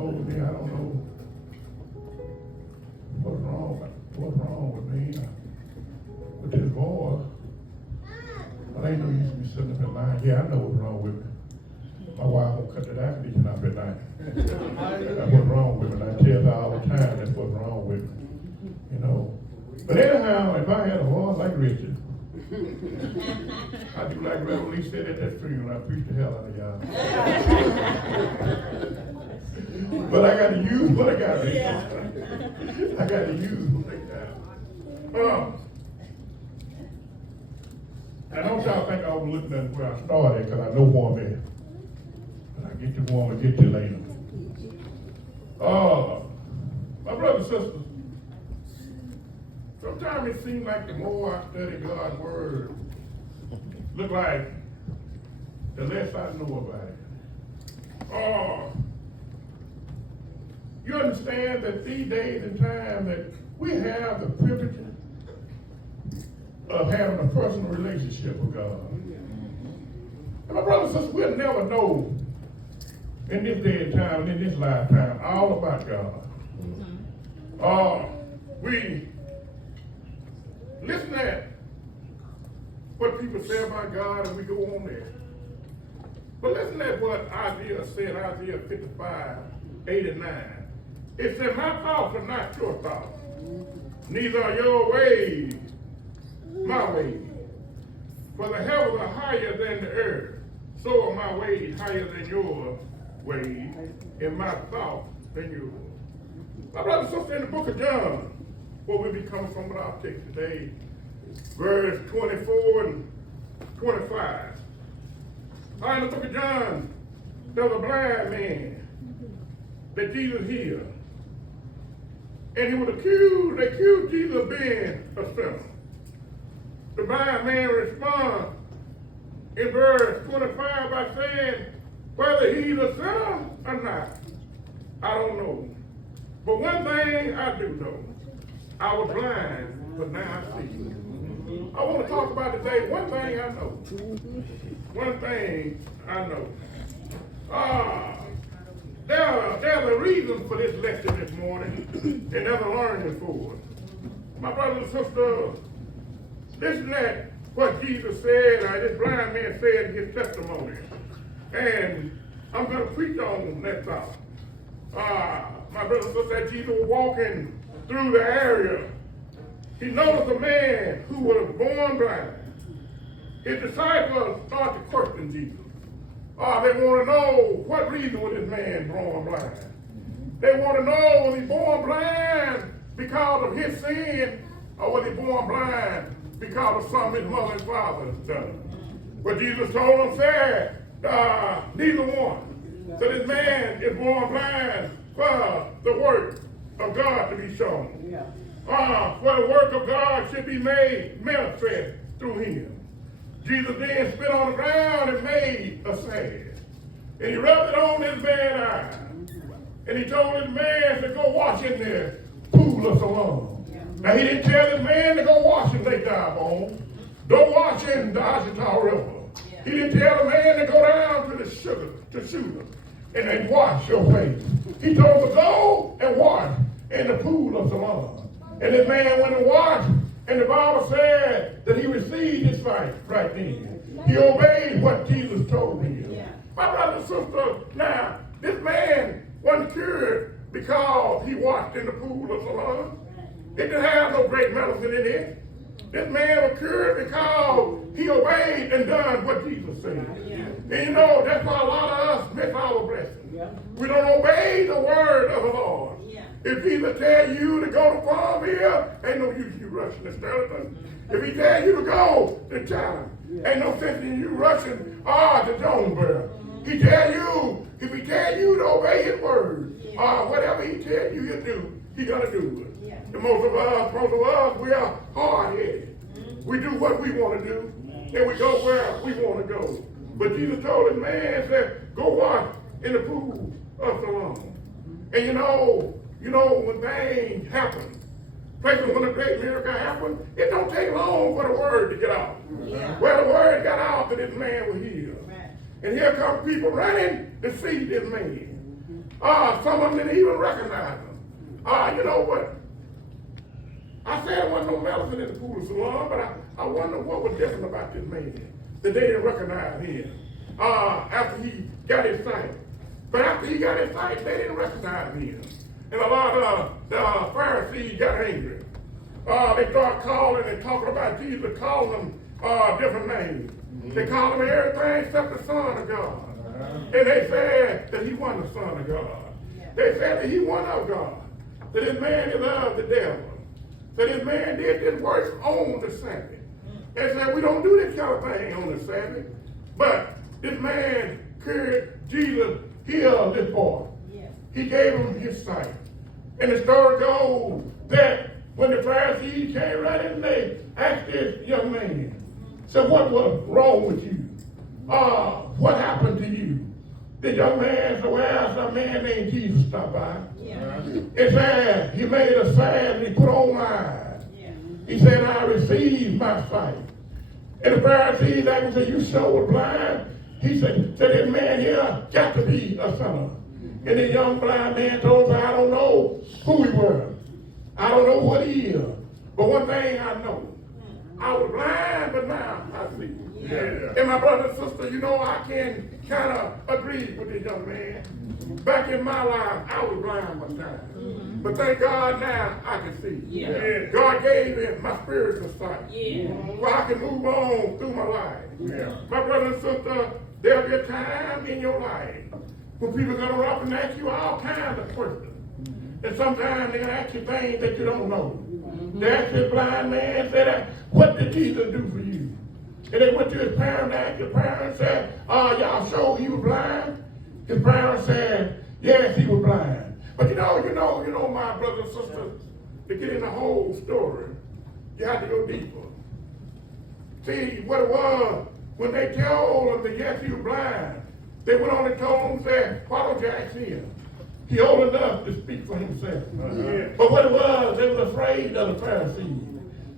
told me, I don't know what's wrong with me with this voice. But I ain't no use to be sitting up at night. Yeah, I know what's wrong with me. My wife won't cut the air conditioning off at night. That's what's wrong with me. And I tell her all the time that's what's wrong with me. You know. But anyhow, if I had a voice like Richard, I do like Reverend Lee said at that funeral, I preached the hell out of y'all. But I got to use what I got. I got to use what I got. And don't y'all think I was looking at where I started, because I know where I'm at. And I get to where I'm going to get to later. My brothers and sisters, sometimes it seems like the more I study God's word, look like the less I know about it. You understand that these days and times that we have the privilege of having a personal relationship with God. And my brothers and sisters, we'll never know in this day and time, and in this lifetime, all about God. We listen at what people say about God, and we go on there. But listen at what Isaiah said, Isaiah 55, 8 and 9. It said, my thoughts are not your thoughts, neither are your ways my ways. For the heavens are higher than the earth, so are my ways higher than your ways, and my thoughts than yours. My brothers and sisters, in the book of John, where we be coming from with our text today, verse 24 and 25. In the book of John, there was a blind man that Jesus healed. And he was accused, they accused Jesus of being a sinner. The blind man responds in verse 25 by saying, whether he's a sinner or not, I don't know. But one thing I do know, I was blind, but now I see. I want to talk about today one thing I know. One thing I know. There's a reason for this lesson this morning, and there's a learning for it. My brothers and sisters, listen at what Jesus said, or this blind man said in his testimony. And I'm going to preach on that thought. My brothers and sisters, as Jesus was walking through the area, he noticed a man who was born blind. His disciples started to question Jesus. They want to know what reason was this man born blind. They want to know, was he born blind because of his sin, or was he born blind because of something his mother and father has done? But Jesus told them, said, neither one. So this man is born blind for the work of God to be shown. For the work of God should be made manifest through him. Jesus then spit on the ground and made a sand. And he rubbed it on this man's eye. And he told this man to go wash in the pool of Siloam. Now he didn't tell this man to go wash in Lake Diabone. Don't wash in the Ouachita River. He didn't tell the man to go down to the shooter and then wash your face. He told him to go and wash in the pool of Siloam. And this man went and washed, and the Bible said that he received his sight right then. He obeyed what Jesus told him. My brothers and sisters, now, this man wasn't cured because he washed in the pool of Siloam. It didn't have no great medicine in it. This man was cured because he obeyed and done what Jesus said. And you know, that's why a lot of us miss our blessing. We don't obey the word of the Lord. If Jesus tell you to go to Farmville, ain't no use you rushing to Sterling. If he tell you to go to China, ain't no sense in you rushing to Jonesboro. If he tell you to obey his word, whatever he tell you to do, he gonna do it. And most of us, we are hard-headed. We do what we want to do, and we go where we want to go. But Jesus told his man, said, go wash in the pool of Siloam. And you know, when things happen, especially when a great miracle happens, it don't take long for the word to get out. Well, the word got out that this man was healed. And here come people running to see this man. Some of them didn't even recognize him. You know what? I said there wasn't no medicine in the pool of Siloam, but I wonder what was different about this man that they didn't recognize him after he got his sight. But after he got his sight, they didn't recognize him. And a lot of the Pharisees got angry. They started calling and talking about Jesus, calling them different names. They called him everything except the Son of God. And they said that he wasn't the Son of God. They said that he wasn't of God. That this man is of the devil. That this man did this work on the Sabbath. They said we don't do this kind of thing on the Sabbath. But this man cured Jesus, healed this boy. He gave him his sight. And the story goes that when the Pharisees came right in, they asked this young man, so what was wrong with you? What happened to you? The young man said, well, some man named Jesus stopped by. It said he made a sign and he put on my eyes. He said, I received my sight. And the Pharisees asked him, said, you sure were blind? He said, this man here got to be a sinner. And the young blind man told him, I don't know who he was. I don't know what he is. But one thing I know, I was blind, but now I see. And my brother and sister, you know, I can kind of agree with this young man. Back in my life, I was blind one time. But thank God now I can see. God gave me my spiritual sight. Where I can move on through my life. My brother and sister, there'll be a time in your life when people are going to run up and ask you all kinds of questions. And sometimes they're going to ask you things that you don't know. They asked this blind man, said, what did Jesus do for you? And they went to his parents, asked his parents, said, y'all sure he was blind? His parents said, yes, he was blind. But you know, my brothers and sisters, to get in the whole story, you have to go deeper. See, what it was, when they told him that yes, he was blind, they went on and told him, said, why don't you ask him? He old enough to speak for himself. But what it was, they were afraid of the Pharisees.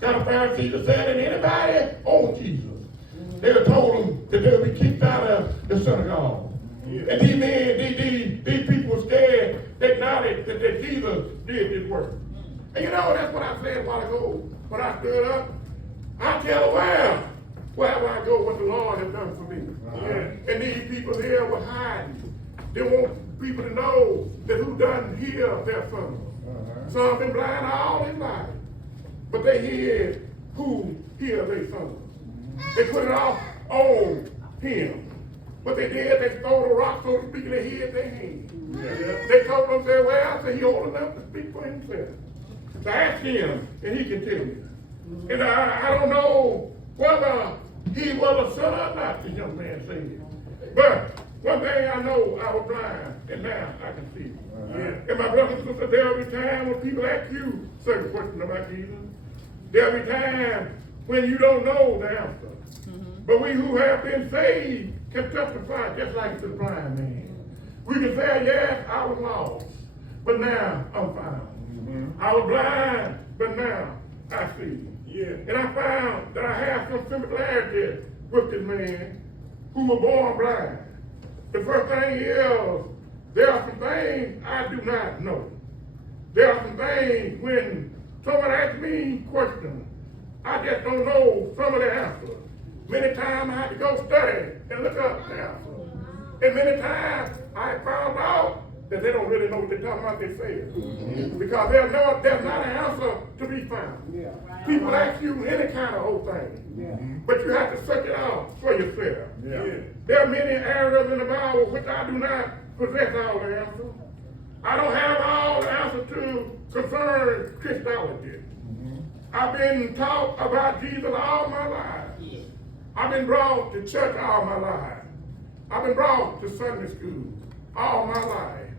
Kind of Pharisees that said that anybody on Jesus, they had told them that they would be kicked out of the synagogue. And these men, these people were scared. They acknowledged that Jesus did this work. And you know, that's what I said a while ago when I stood up. I tell the world, wherever I go, what the Lord has done for me. And these people here were hiding. They want people to know that who done healed their son. Some been blind all their life, but they hid who healed their son. They put it off on him. What they did, they stole a rock, so to speak, and they hid their hand. They told them, say, well, I said, he old enough to speak for himself. So ask him, and he can tell you. And I don't know whether he was a son or not, the young man said. But one thing I know, I was blind, and now I can see. And my brothers and sisters, there'll be time when people ask you certain questions about Jesus. There'll be time when you don't know the answer. But we who have been saved can testify just like the blind man. We can say, yes, I was lost, but now I'm found. I was blind, but now I see. And I found that I have some similarity with this man who was born blind. The first thing is, there are some things I do not know. There are some things when someone asks me questions, I just don't know some of the answers. Many times I had to go study and look up the answers. And many times I found out that they don't really know what they're talking about themselves. Because there's not an answer to be found. People ask you any kind of old thing. But you have to search it out for yourself. There are many areas in the Bible which I do not possess all the answers. I don't have all the answers to concern Christology. I've been taught about Jesus all my life. I've been brought to church all my life. I've been brought to Sunday school all my life.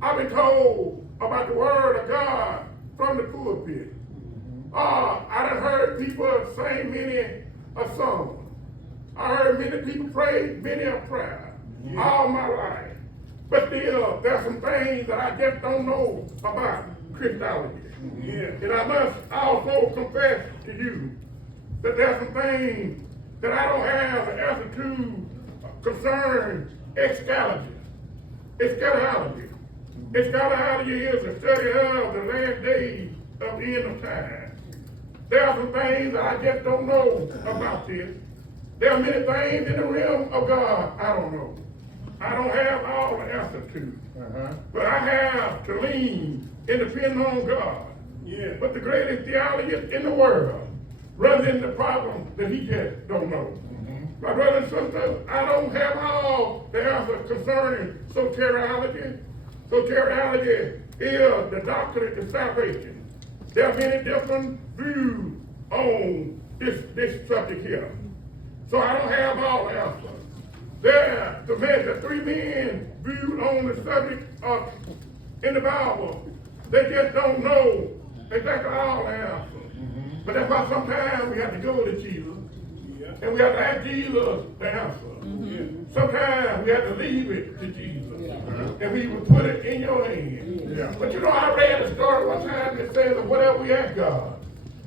I've been told about the Word of God from the pulpit. I done heard people sing many a song. I heard many people pray many a prayer all my life. But still, there's some things that I just don't know about Christology. And I must also confess to you that there's some things that I don't have an answer to concerning eschatology. It's scholarly is a study of the last days of the end of time. There are some things that I just don't know about this. There are many things in the realm of God I don't know. I don't have all the answers to. But I have to lean and depend on God. Yeah. But the greatest theologist in the world runs into problems that he just don't know. My brothers and sisters, I don't have all the answers concerning soteriology. Soteriology is the doctrine of salvation. There are many different views on this subject here. So I don't have all the answers. There, the three men viewed on the subject of in the Bible, they just don't know exactly all the answers. But that's why sometimes we have to go to Jesus. And we have to ask Jesus the answer. Sometimes we have to leave it to Jesus. And we will put it in your hand. But you know, I read a story one time that says that whatever we ask God,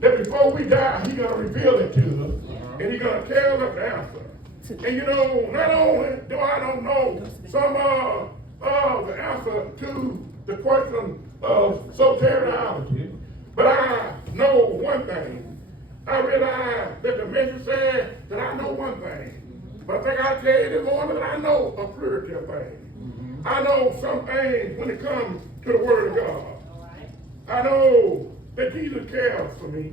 that before we die, He's going to reveal it to us. And He's going to tell us the answer. And you know, not only do I don't know some of the answer to the question of soteriology, but I know one thing. I realize that the message said that I know one thing. But I think I'll tell you this morning that I know a plurality of things. I know some things when it comes to the Word of God. I know that Jesus cares for me.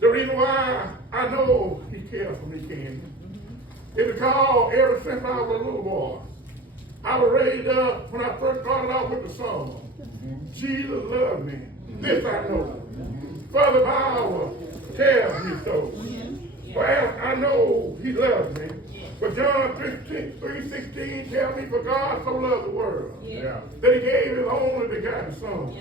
The reason why I know He cares for me, Candy, is because ever since I was a little boy, I was raised up when I first started off with the song. Jesus loved me. This I know. For the Bible tells me so. Well, I know He loves me. But John 3:16 tells me, for God so loved the world, that He gave His only begotten Son,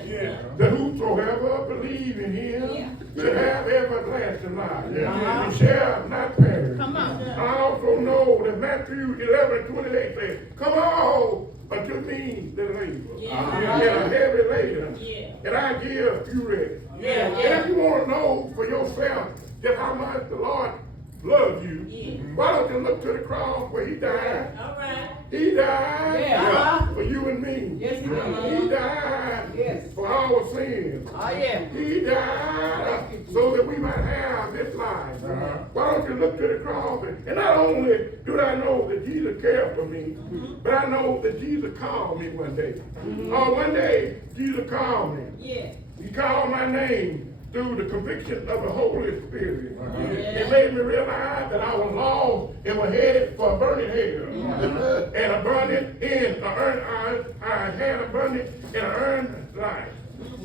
that whosoever believe in Him should have everlasting life, and shall not perish. I also know that Matthew 11:28 says, come on unto me that labor, and are heavy laden, and I give you rest. And if you want to know for yourself just how much the Lord loves you, why don't you look to the cross where He died? He died for you and me. Yes, He died for our sins. He died so that we might have this life. Why don't you look to the cross? And not only do I know that Jesus cared for me, but I know that Jesus called me one day. One day, Jesus called me. He called my name through the conviction of the Holy Spirit. It made me realize that I was lost and was headed for a burning hell. And a burning in I had a burning in an earned life.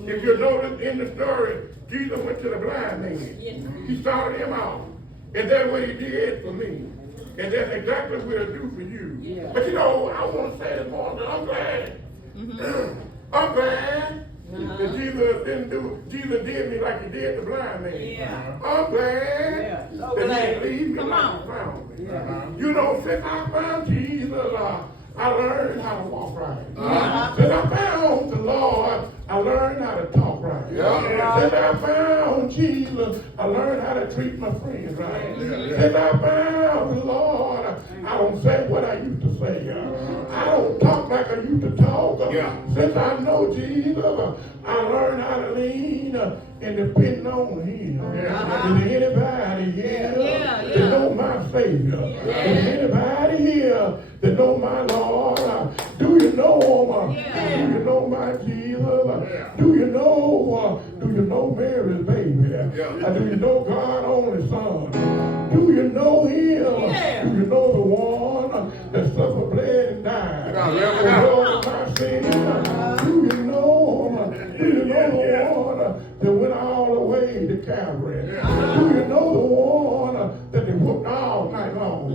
If you notice in the story, Jesus went to the blind man. He started him out. And that's what He did for me. And that's exactly what He'll do for you. But you know, I want to say this morning, I'm glad. I'm glad. That Jesus did me like He did the blind man. I'm glad that He didn't leave me like He found me. You know, since I found Jesus, I learned how to walk right. Since I found the Lord, I learned how to talk right. Since I found Jesus, I learned how to treat my friends right. Since I found the Lord, I don't say what I used to say. I don't talk like I used to talk. Since I know Jesus, I learned how to lean and depend on Him. Is there anybody here that know my Savior? Is there anybody here that know my Lord? Do you know Him? Do you know my Jesus? Do you know Mary's baby? Do you know God's only Son? Do you know Him? Do you know the one that suffered, bled, and died? For all my sins? Do you know Him? Do you know the one that went all the way to Calvary? Do you know the one that they whooped all night long?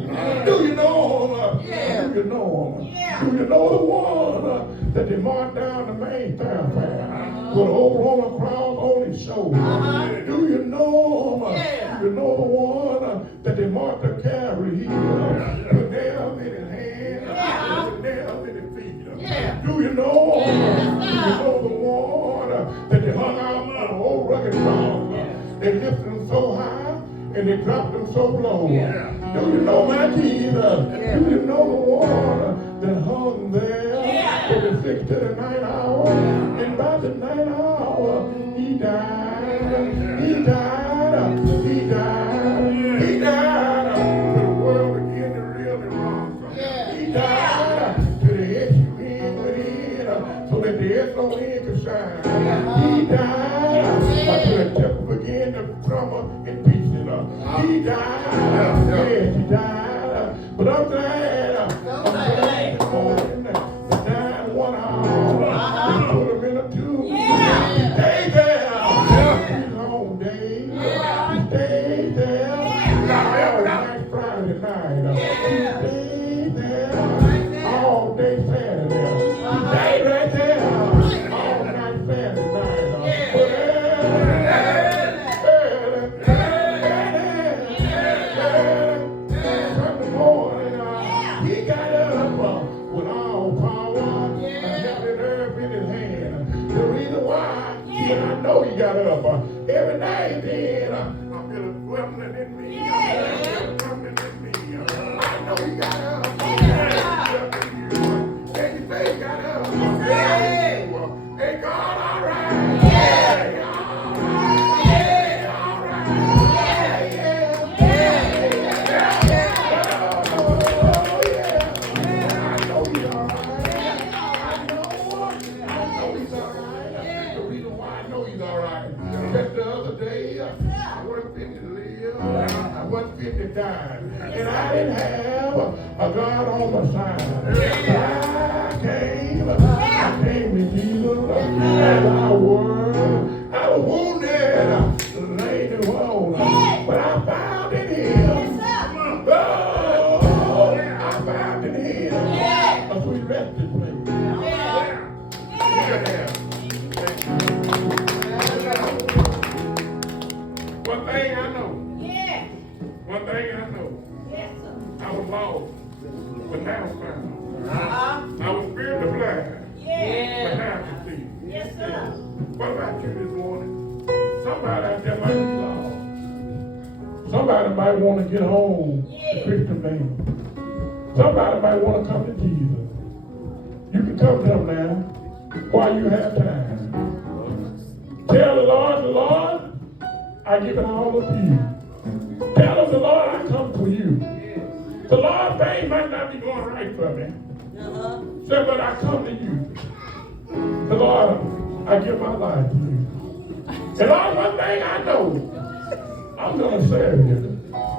Do you know Him? Do you know Him? Do you know the one that they marched down the main thoroughfare with an old Roman cross on His shoulder? Do you know Him? Do you know the one that they marked to Calvary Hill with nails in His hands and nails in His feet? Do you know Him? Do you know the one that they hung out on an old rugged cross? They lifted Him so high and they dropped Him so low. Do you know my Jesus? Do you know the one that hung there from the 6th to the 9th the night hour. He died. He died. He died. He died. The world began to really rock. He died to the S-U-N within, so that the S-O-N could shine. He died until the temple began to crumble in pieces. He died. Yes, he died. But I'm glad. I'm glad this morning. The time 1 hour. They put him in a tomb. Stay there. These long days. Stay there. All night Friday night. Stay there. All day Saturday. Stay right there. All night Saturday night. Sunday morning, he got up with all power and heaven and earth in his hand. The reason why, I know he got up every night and then I feel a trembling in me. I know he got up. And you say he got up. Hey, God, all right. Hey, all right. All right. Just the other day, I wasn't fit to live, I wasn't fit to die, and I didn't have a God on my side. I came to Jesus as I was. I was wounded, laid and wound, but I found in Him. Oh, I found in Him a sweet resting place. One thing I know. One thing I know. I was lost, but now I'm found. I was spiritually blind, but now I can see. What about you this morning? Somebody out there might be lost. Somebody might want to get home to Christian name. Somebody might want to come to Jesus. You can come to Him now while you have time. Tell the Lord, I give it all up to you. Tell him, the Lord, I come for you. The Lord, things might not be going right for me. Say, but I come to you. The Lord, I give my life to you. And Lord, one thing I know, I'm going to serve you.